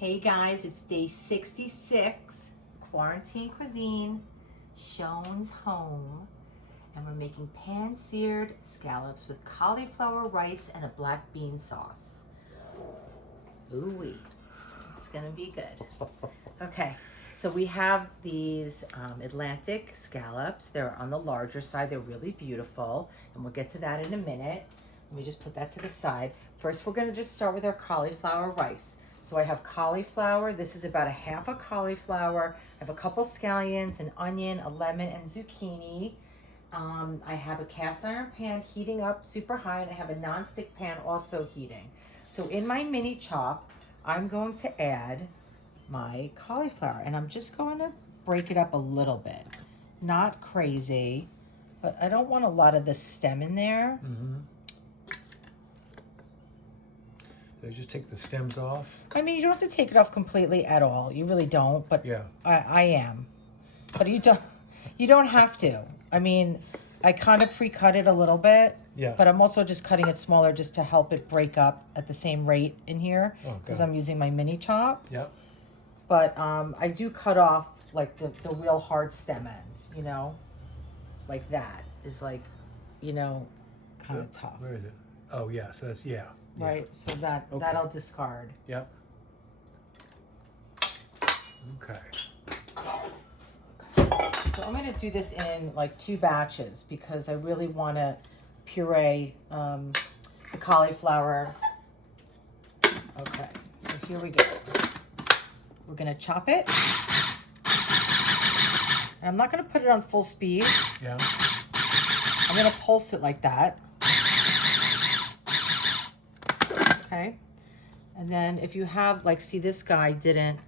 Hey guys, it's day 66, Quarantine Cuisine, Schoen's home, and we're making pan-seared scallops with cauliflower rice and a black bean sauce. Ooh-wee, it's gonna be good. Okay, so we have these Atlantic scallops. They're on the larger side, they're really beautiful, and we'll get to that in a minute. Let me just put that to the side. First, we're gonna just start with our cauliflower rice. So I have cauliflower. This is about a half a cauliflower. I have a couple scallions, an onion, a lemon, and zucchini. I have a cast iron pan heating up super high, and I have a non-stick pan also heating. So in my mini chop, I'm going to add my cauliflower, and I'm just going to break it up a little bit. Not crazy, but I don't want a lot of the stem in there. Mm-hmm. They just take the stems off. I mean, you don't have to take it off completely at all. You really don't, but Yeah. I am. But you don't have to. I mean, I kind of pre-cut it a little bit. Yeah. But I'm also just cutting it smaller just to help it break up at the same rate in here. Oh, because God. I'm using my mini chop. Yep. But I do cut off like the real hard stem ends, you know? Like that is like, you know, kind of tough. Where is it? Oh, yeah. So that's, yeah. Right? So that I'll discard. Yep. Okay. So I'm going to do this in like 2 batches because I really want to puree the cauliflower. Okay, so here we go. We're going to chop it. And I'm not going to put it on full speed. Yeah. I'm going to pulse it like that. Okay. And then if you have, like, see, this guy didn't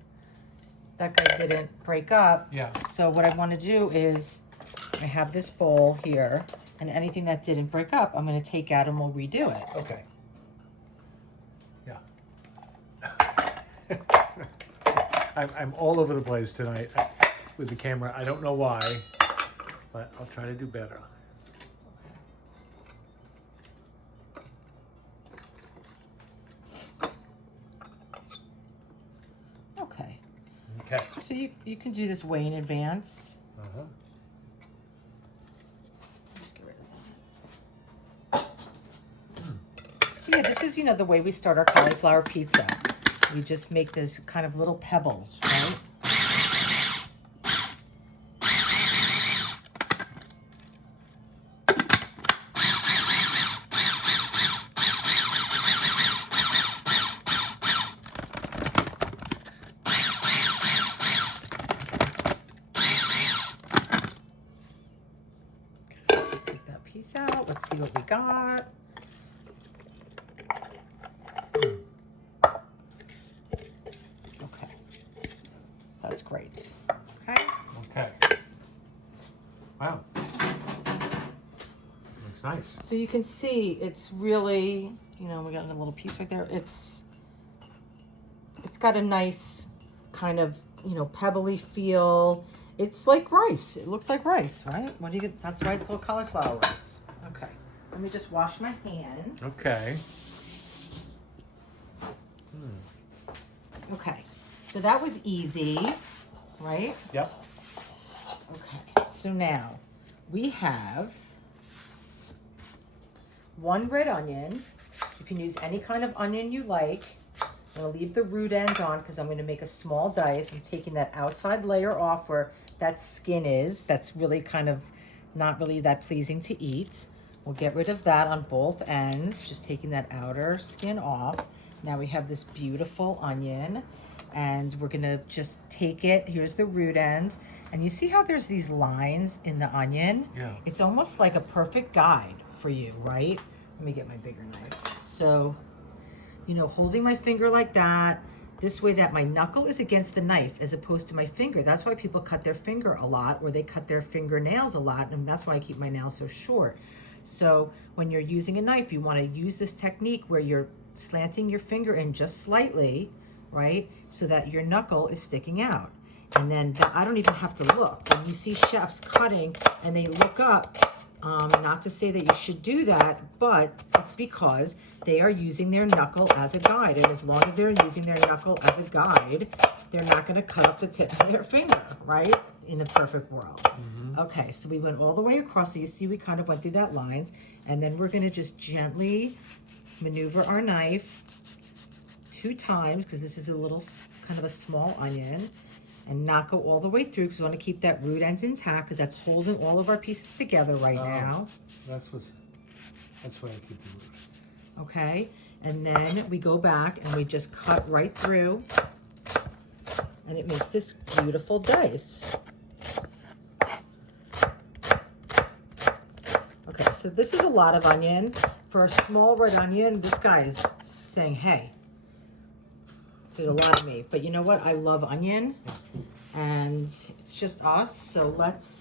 break up. Yeah. So what I want to do is I have this bowl here, and anything that didn't break up, I'm going to take out and we'll redo it. Okay. Yeah. I'm all over the place tonight with the camera. I don't know why, but I'll try to do better. Okay. Okay. So you can do this way in advance. Uh-huh. Just get rid of that. So yeah, this is, you know, the way we start our cauliflower pizza. We just make this kind of little pebbles, right? Take that piece out. Let's see what we got. Okay. That's great. Okay. Okay. Wow. Looks nice. So you can see it's really, you know, we got a little piece right there. It's got a nice kind of, you know, pebbly feel. It's like rice. It looks like rice, right? What do you get? That's why it's called cauliflower rice. Okay. Let me just wash my hands. Okay. Okay. So that was easy, right? Yep. Okay. So now we have 1 red onion. You can use any kind of onion you like. I'm going to leave the root end on because I'm going to make a small dice. I'm taking that outside layer off where that skin is. That's really kind of not really that pleasing to eat. We'll get rid of that on both ends, just taking that outer skin off. Now we have this beautiful onion, and we're going to just take it. Here's the root end. And you see how there's these lines in the onion? Yeah. It's almost like a perfect guide for you, right? Let me get my bigger knife. So, you know, holding my finger like that, this way that my knuckle is against the knife as opposed to my finger. That's why people cut their finger a lot, or they cut their fingernails a lot, and that's why I keep my nails so short. So when you're using a knife, you want to use this technique where you're slanting your finger in just slightly, right? So that your knuckle is sticking out. And then I don't even have to look. When you see chefs cutting and they look up, Not to say that you should do that, but it's because they are using their knuckle as a guide. And as long as they're using their knuckle as a guide, they're not going to cut up the tip of their finger, right? In a perfect world. Okay, so we went all the way across. So you see we kind of went through that lines. And then we're going to just gently maneuver our knife 2 times, because this is a little kind of a small onion, and not go all the way through, because we want to keep that root ends intact, because that's holding all of our pieces together right now. That's why I keep the root. Okay, and then we go back and we just cut right through, and it makes this beautiful dice. Okay, so this is a lot of onion. For a small red onion, this guy's saying, hey, there's a lot of me. But you know what? I love onion, and it's just us, so let's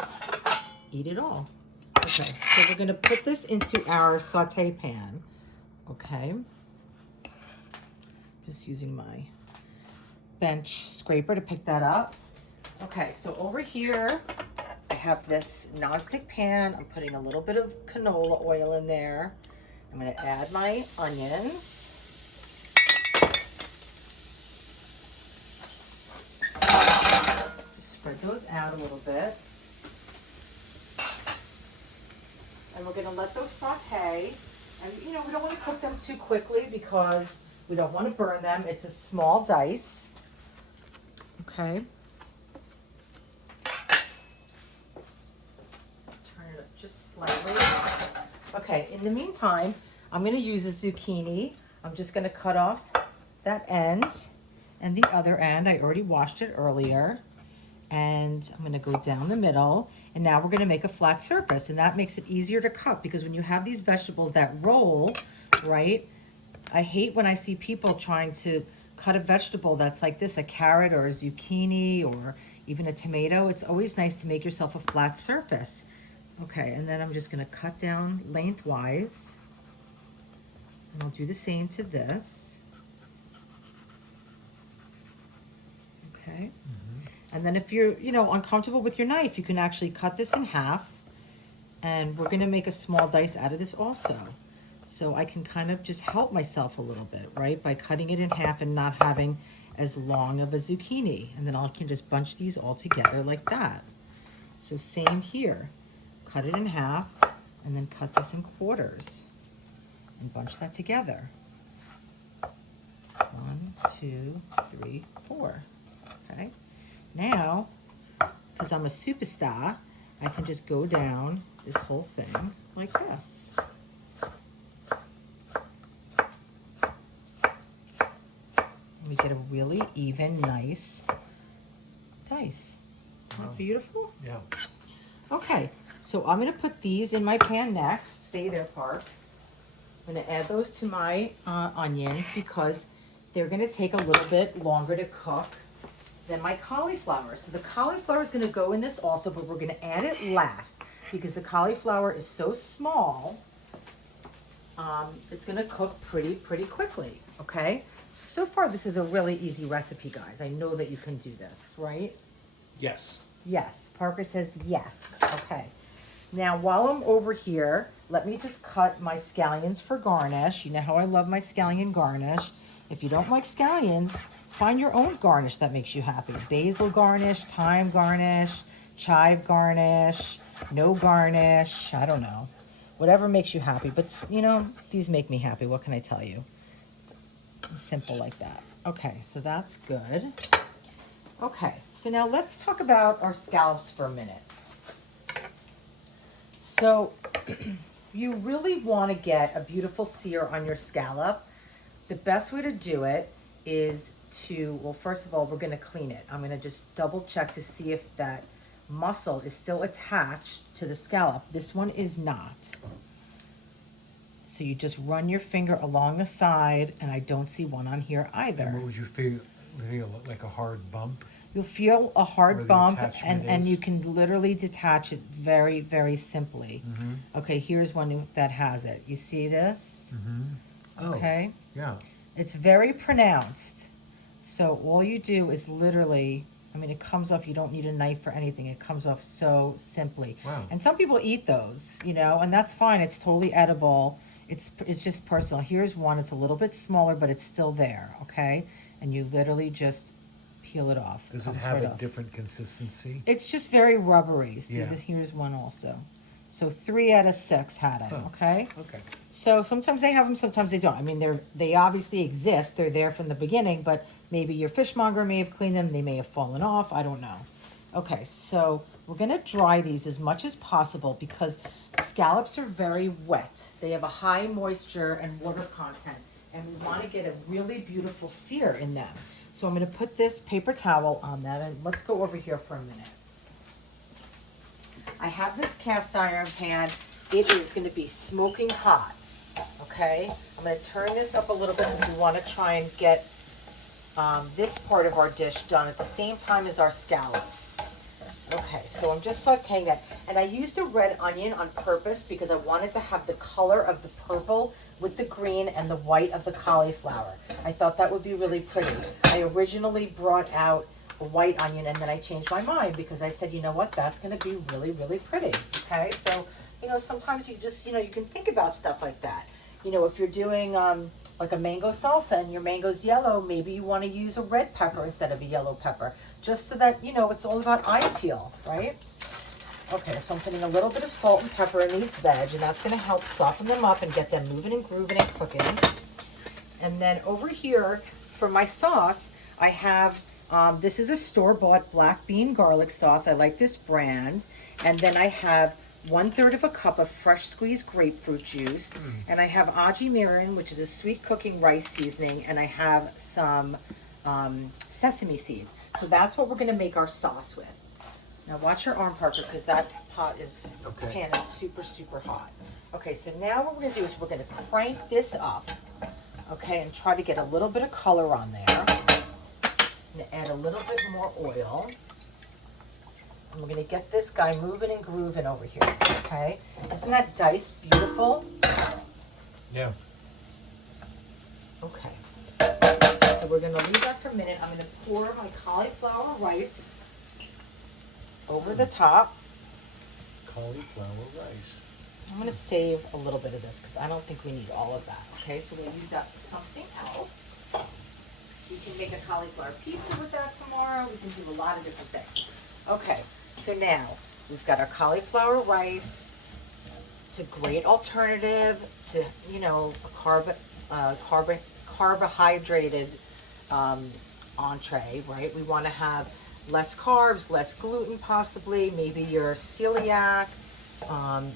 eat it all. Okay, so we're gonna put this into our saute pan. Okay, just using my bench scraper to pick that up. Okay, so over here, I have this nonstick pan. I'm putting a little bit of canola oil in there. I'm gonna add my onions. Just spread those out a little bit. And we're gonna let those saute. And you know, we don't want to cook them too quickly because we don't want to burn them. It's a small dice. Okay. Turn it up just slightly. Okay, in the meantime, I'm going to use a zucchini. I'm just going to cut off that end and the other end. I already washed it earlier. And I'm going to go down the middle. And now we're going to make a flat surface. And that makes it easier to cut, because when you have these vegetables that roll, right? I hate when I see people trying to cut a vegetable that's like this, a carrot or a zucchini or even a tomato. It's always nice to make yourself a flat surface. Okay, and then I'm just going to cut down lengthwise. And I'll do the same to this. Okay. And then if you're, you know, uncomfortable with your knife, you can actually cut this in half. And we're going to make a small dice out of this also. So I can kind of just help myself a little bit, right? By cutting it in half and not having as long of a zucchini. And then I can just bunch these all together like that. So same here. Cut it in half and then cut this in quarters. And bunch that together. 1, 2, 3, 4. Okay. Now, because I'm a superstar, I can just go down this whole thing like this. And we get a really even, nice dice. Isn't that beautiful? Yeah. Okay, so I'm going to put these in my pan next. Stay there, Parks. I'm going to add those to my onions because they're going to take a little bit longer to cook than my cauliflower. So the cauliflower is going to go in this also, but we're going to add it last because the cauliflower is so small. It's going to cook pretty quickly, okay? So far, this is a really easy recipe, guys. I know that you can do this, right? Yes. Yes. Parker says yes. Okay. Now, while I'm over here, let me just cut my scallions for garnish. You know how I love my scallion garnish. If you don't like scallions, find your own garnish that makes you happy. Basil garnish, thyme garnish, chive garnish, no garnish, I don't know. Whatever makes you happy. But, you know, these make me happy. What can I tell you? Simple like that. Okay, so that's good. Okay, so now let's talk about our scallops for a minute. So you really want to get a beautiful sear on your scallop. The best way to do it is to, well, first of all, we're going to clean it. I'm going to just double check to see if that muscle is still attached to the scallop. This one is not. So you just run your finger along the side, and I don't see one on here either. And what would you feel? Like a hard bump? You'll feel a hard bump, and is? you can literally detach it very simply. Mm-hmm. Okay, here's one that has it. You see this? Mm-hmm. Okay. Yeah. It's very pronounced. So all you do is literally I mean, it comes off, you don't need a knife or anything. It comes off so simply. Wow. And some people eat those, you know, and that's fine. It's totally edible. It's just personal. Here's one. It's a little bit smaller, but it's still there, okay? And you literally just peel it off. Does it Comes have right a off. different consistency? It's just very rubbery. See, Yeah. here's one also. So 3 out of 6 had it, Oh. okay? Okay. So sometimes they have them, sometimes they don't. I mean, they obviously exist. They're there from the beginning, but maybe your fishmonger may have cleaned them. They may have fallen off. I don't know. Okay, so we're gonna dry these as much as possible because scallops are very wet. They have a high moisture and water content, and we want to get a really beautiful sear in them. So I'm gonna put this paper towel on them, and let's go over here for a minute. I have this cast iron pan. It is going to be smoking hot, okay? I'm going to turn this up a little bit because we want to try and get this part of our dish done at the same time as our scallops. Okay, so I'm just sauteing that. And I used a red onion on purpose because I wanted to have the color of the purple with the green and the white of the cauliflower. I thought that would be really pretty. I originally brought out a white onion and then I changed my mind because I said, you know what, that's going to be really, really pretty, okay? So, you know, sometimes you just, you know, you can think about stuff like that. You know, if you're doing like a mango salsa and your mango's yellow, maybe you want to use a red pepper instead of a yellow pepper, just so that, you know, it's all about eye appeal, right? Okay, so I'm putting a little bit of salt and pepper in these veg, and that's going to help soften them up and get them moving and grooving and cooking. And then over here, for my sauce, I have, this is a store-bought black bean garlic sauce. I like this brand. And then I have 1/3 of a cup of fresh squeezed grapefruit juice. And I have aji mirin, which is a sweet cooking rice seasoning. And I have some sesame seeds. So that's what we're going to make our sauce with. Now watch your arm, Parker, because that pan is super, super hot. Okay, so now what we're going to do is we're going to crank this up, okay, and try to get a little bit of color on there. I'm going to add a little bit more oil. And we're going to get this guy moving and grooving over here, okay? Isn't that diced beautiful? Yeah. Okay. So we're going to leave that for a minute. I'm going to pour my cauliflower rice over the top. Cauliflower rice. I'm going to save a little bit of this because I don't think we need all of that, okay? So we'll use that for something else. We can make a cauliflower pizza with that tomorrow. We can do a lot of different things. Okay, so now we've got our cauliflower rice. It's a great alternative to, you know, a carbohydrated entree, right? We want to have less carbs, less gluten possibly. Maybe you're celiac.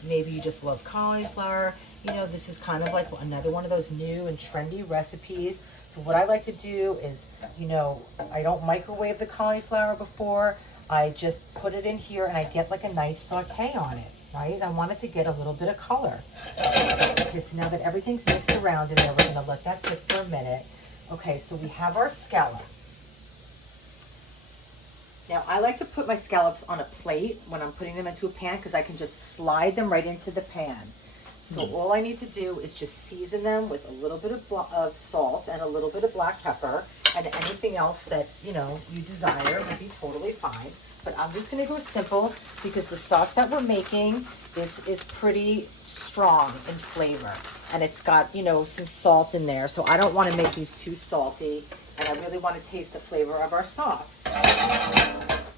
Maybe you just love cauliflower. You know, this is kind of like another one of those new and trendy recipes. So what I like to do is, you know, I don't microwave the cauliflower before. I just put it in here and I get like a nice saute on it, right? I want it to get a little bit of color. Okay, so now that everything's mixed around in there, we're gonna let that sit for a minute. Okay, so we have our scallops. Now, I like to put my scallops on a plate when I'm putting them into a pan because I can just slide them right into the pan. So all I need to do is just season them with a little bit of salt and a little bit of black pepper, and anything else that, you know, you desire would be totally fine. But I'm just going to go simple because the sauce that we're making is pretty strong in flavor. And it's got, you know, some salt in there. So I don't want to make these too salty. And I really want to taste the flavor of our sauce.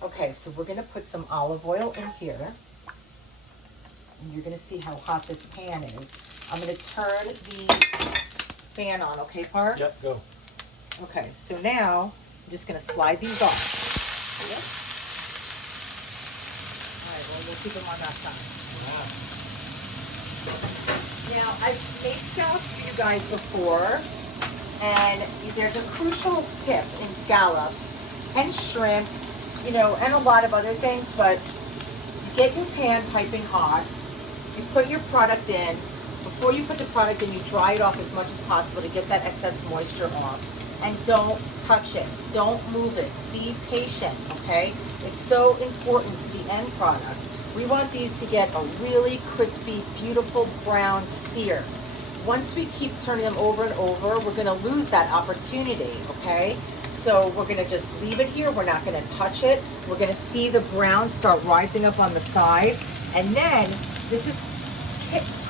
Okay, so we're going to put some olive oil in here. And you're going to see how hot this pan is. I'm going to turn the fan on, okay, Parks? Yep, go. Okay, so now I'm just going to slide these off. Yep. All right, well, we'll keep them on that side. Now, I've made scallops for you guys before, and there's a crucial tip in scallops and shrimp, you know, and a lot of other things, but you get your pan piping hot, you put your product in. Before you put the product in, you dry it off as much as possible to get that excess moisture off. And don't touch it. Don't move it. Be patient, okay? It's so important to the end product. We want these to get a really crispy, beautiful brown sear. Once we keep turning them over and over, we're going to lose that opportunity, okay? So we're gonna just leave it here. We're not gonna touch it. We're gonna see the brown start rising up on the side. And then, this is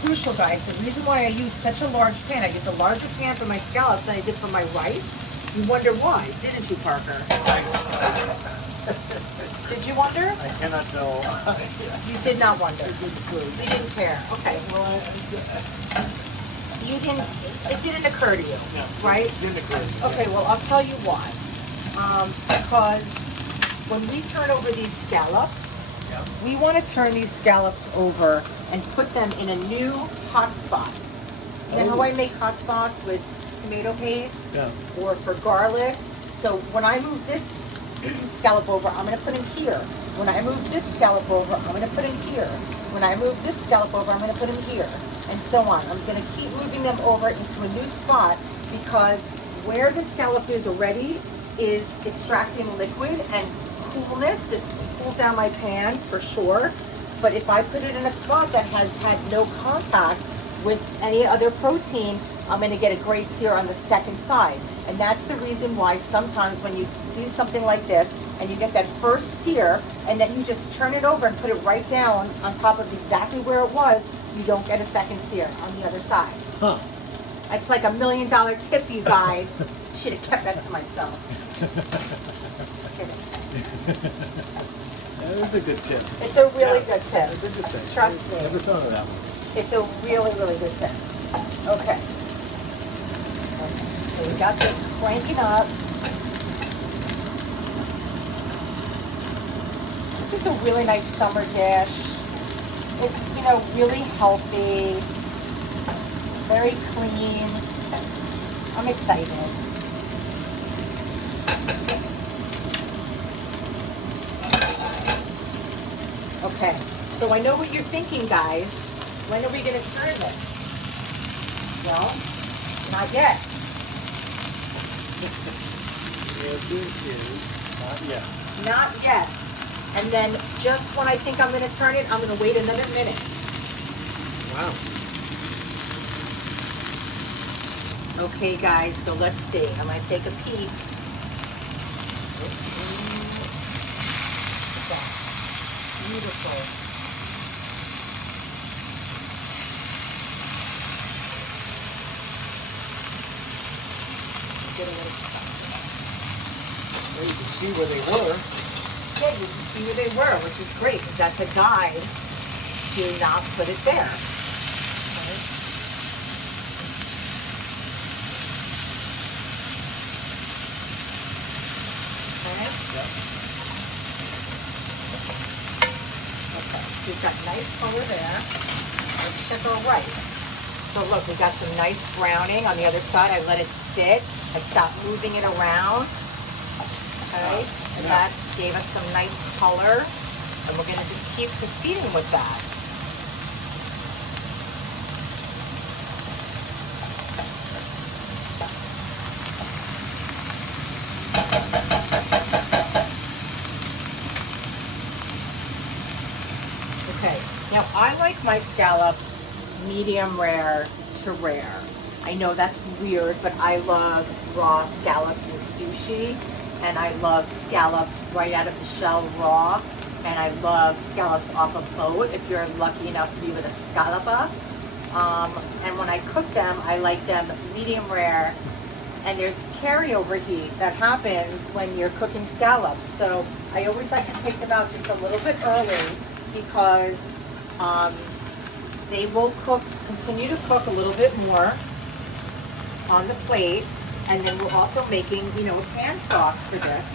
crucial, guys. The reason why I use such a large pan, I use a larger pan for my scallops than I did for my rice. You wonder why, didn't you, Parker? Did you wonder? I cannot tell. You did not wonder. You didn't care. Okay. Well, You didn't. It didn't occur to you, No. right? it didn't occur to me. Okay. Well, I'll tell you why. Because when we turn over these scallops, Yeah. we want to turn these scallops over and put them in a new hot spot. You know how I make hot spots with tomato paste Yeah. or for garlic? So when I move this scallop over, I'm going to put him here. When I move this scallop over, I'm going to put him here. When I move this scallop over, I'm going to put him here. And so on. I'm going to keep moving them over into a new spot because where the scallop is already is extracting liquid and coolness. This cools down my pan for sure. But if I put it in a spot that has had no contact with any other protein, I'm going to get a great sear on the second side. And that's the reason why sometimes when you do something like this and you get that first sear and then you just turn it over and put it right down on top of exactly where it was, you don't get a second sear on the other side. Huh. It's like $1 million tip, you guys. Should have kept that to myself. That is a good tip. It's a really good tip. That's interesting. Trust me. Never thought of that one. It's a really, really good tip. Okay. So we got this cranking up. This is a really nice summer dish. It's, you know, really healthy, very clean. I'm excited. Okay, so I know what you're thinking, guys. When are we going to turn this? Well, not yet. The answer is not yet. Not yet. And then just when I think I'm going to turn it, I'm going to wait another minute. Wow. Okay, guys, so let's see. I'm going to take a peek. Look at that. Beautiful. Get a little Well, you can see where they were. Yeah, you can see where they were, which is great, because that's a guide to not put it there. Okay. Yeah. Okay, we've got nice color there. Let's check our rice. So look, we got some nice browning on the other side. I let it sit. I stopped moving it around. Okay, and that gave us some nice color. And we're going to just keep proceeding with that. Okay, now I like my scallops medium rare to rare. I know that's weird, but I love raw scallops in sushi, and I love scallops right out of the shell raw, and I love scallops off a boat if you're lucky enough to be with a scallopa. And when I cook them, I like them medium rare, and there's carryover heat that happens when you're cooking scallops. So I always like to take them out just a little bit early because they will continue to cook a little bit more on the plate. And then we're also making, a pan sauce for this.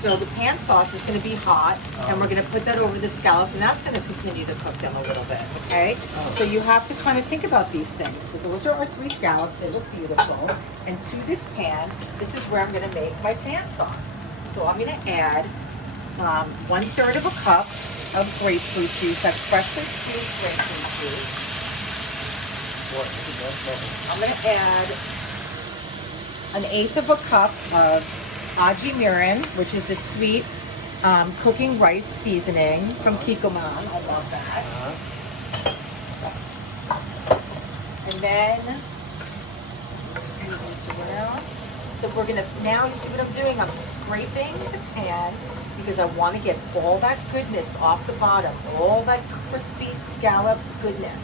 So the pan sauce is going to be hot, and we're going to put that over the scallops, and that's going to continue to cook them a little bit, okay? So you have to kind of think about these things. So those are our 3 scallops. They look beautiful. And to this pan, this is where I'm going to make my pan sauce. So I'm going to add 1/3 of a cup of grapefruit juice. That's freshly squeezed grapefruit juice. I'm going to add 1/8 of a cup of aji mirin, which is the sweet cooking rice seasoning from Kikkoman. I love that. And then, just move this around. So we're gonna, now you see what I'm doing? I'm scraping the pan because I want to get all that goodness off the bottom, all that crispy scallop goodness,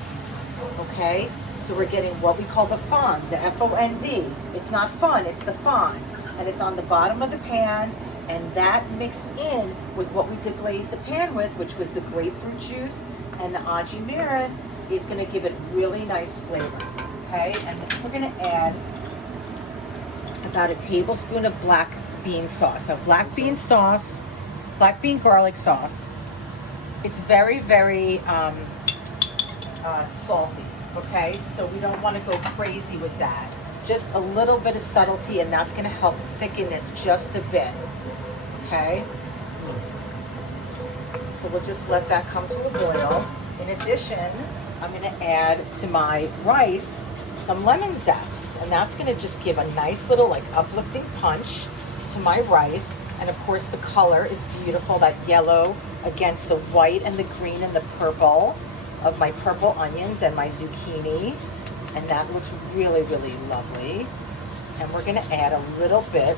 okay? So we're getting what we call the fond, the F-O-N-D. It's not fun, it's the fond. And it's on the bottom of the pan, and that mixed in with what we deglaze the pan with, which was the grapefruit juice and the aji mirin, is gonna give it really nice flavor, okay? And then we're gonna add about a tablespoon of black bean sauce. Now, black bean garlic sauce, it's very, very salty, okay? So we don't want to go crazy with that. Just a little bit of subtlety, and that's going to help thicken this just a bit, okay? So we'll just let that come to a boil. In addition, I'm going to add to my rice some lemon zest, and that's going to just give a nice little like uplifting punch to my rice. And of course the color is beautiful, that yellow against the white and the green and the purple of my purple onions and my zucchini, and that looks really, really lovely. And we're going to add a little bit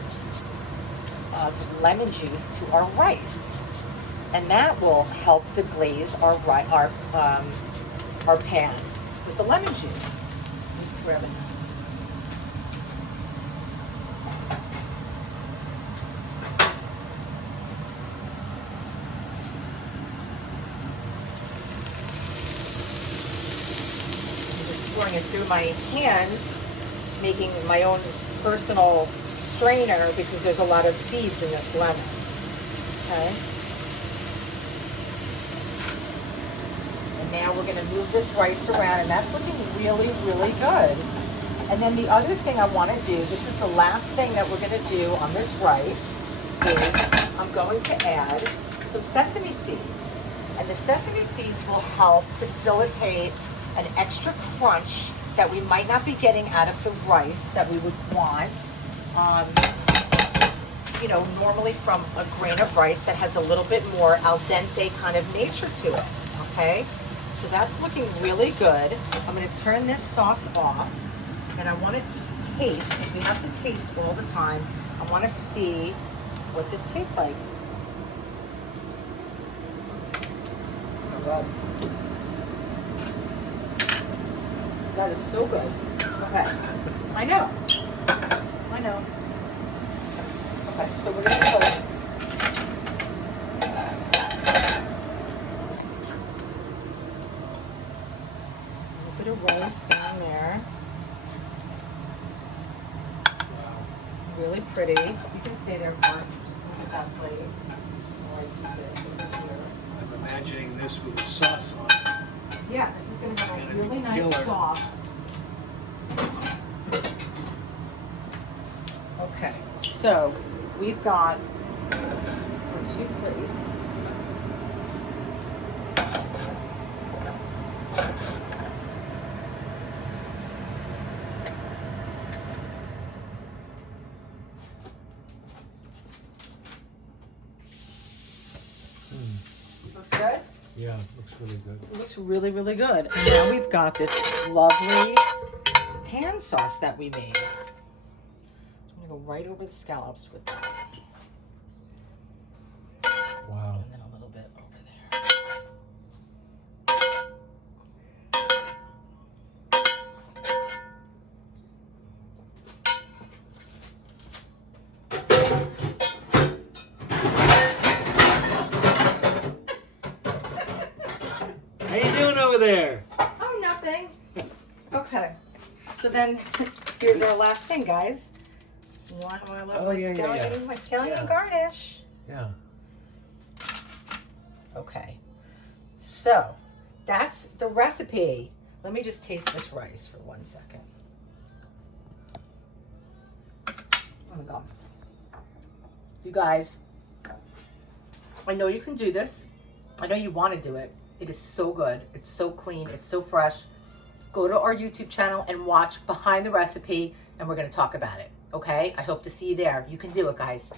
of lemon juice to our rice, and that will help deglaze our pan with the lemon juice. Just grab it. Pouring it through my hands, making my own personal strainer because there's a lot of seeds in this lemon. Okay. And now we're going to move this rice around, and that's looking really, really good. And then the other thing I want to do, this is the last thing that we're going to do on this rice, is I'm going to add some sesame seeds. And the sesame seeds will help facilitate an extra crunch that we might not be getting out of the rice that we would want, you know, normally from a grain of rice that has a little bit more al dente kind of nature to it, okay? So that's looking really good. I'm going to turn this sauce off, and I want to just taste. We have to taste all the time. I want to see what this tastes like. Oh, God. That is so good. Okay. I know. Okay, so we're going to put a little bit of rice down there. Really pretty. You can stay there first. Just look at that plate. While I do this over here. I'm imagining this with a sauce on it. Yeah, this is going to have a really nice killer. sauce. Okay, so we've got our 2 plates. Looks good? Yeah, looks really good. It looks really, really good. And now we've got this lovely pan sauce that we made. So I'm going to go right over the scallops with that. Wow. And then a little bit over there. How you doing over there? Oh, nothing. Okay. So then, here's our last thing, guys. One more little my scallion garnish. Yeah. Okay. So, that's the recipe. Let me just taste this rice for 1 second. Oh my God. You guys, I know you can do this. I know you want to do it. It is so good. It's so clean. It's so fresh. Go to our YouTube channel and watch behind the recipe, and we're going to talk about it. Okay? I hope to see you there. You can do it, guys.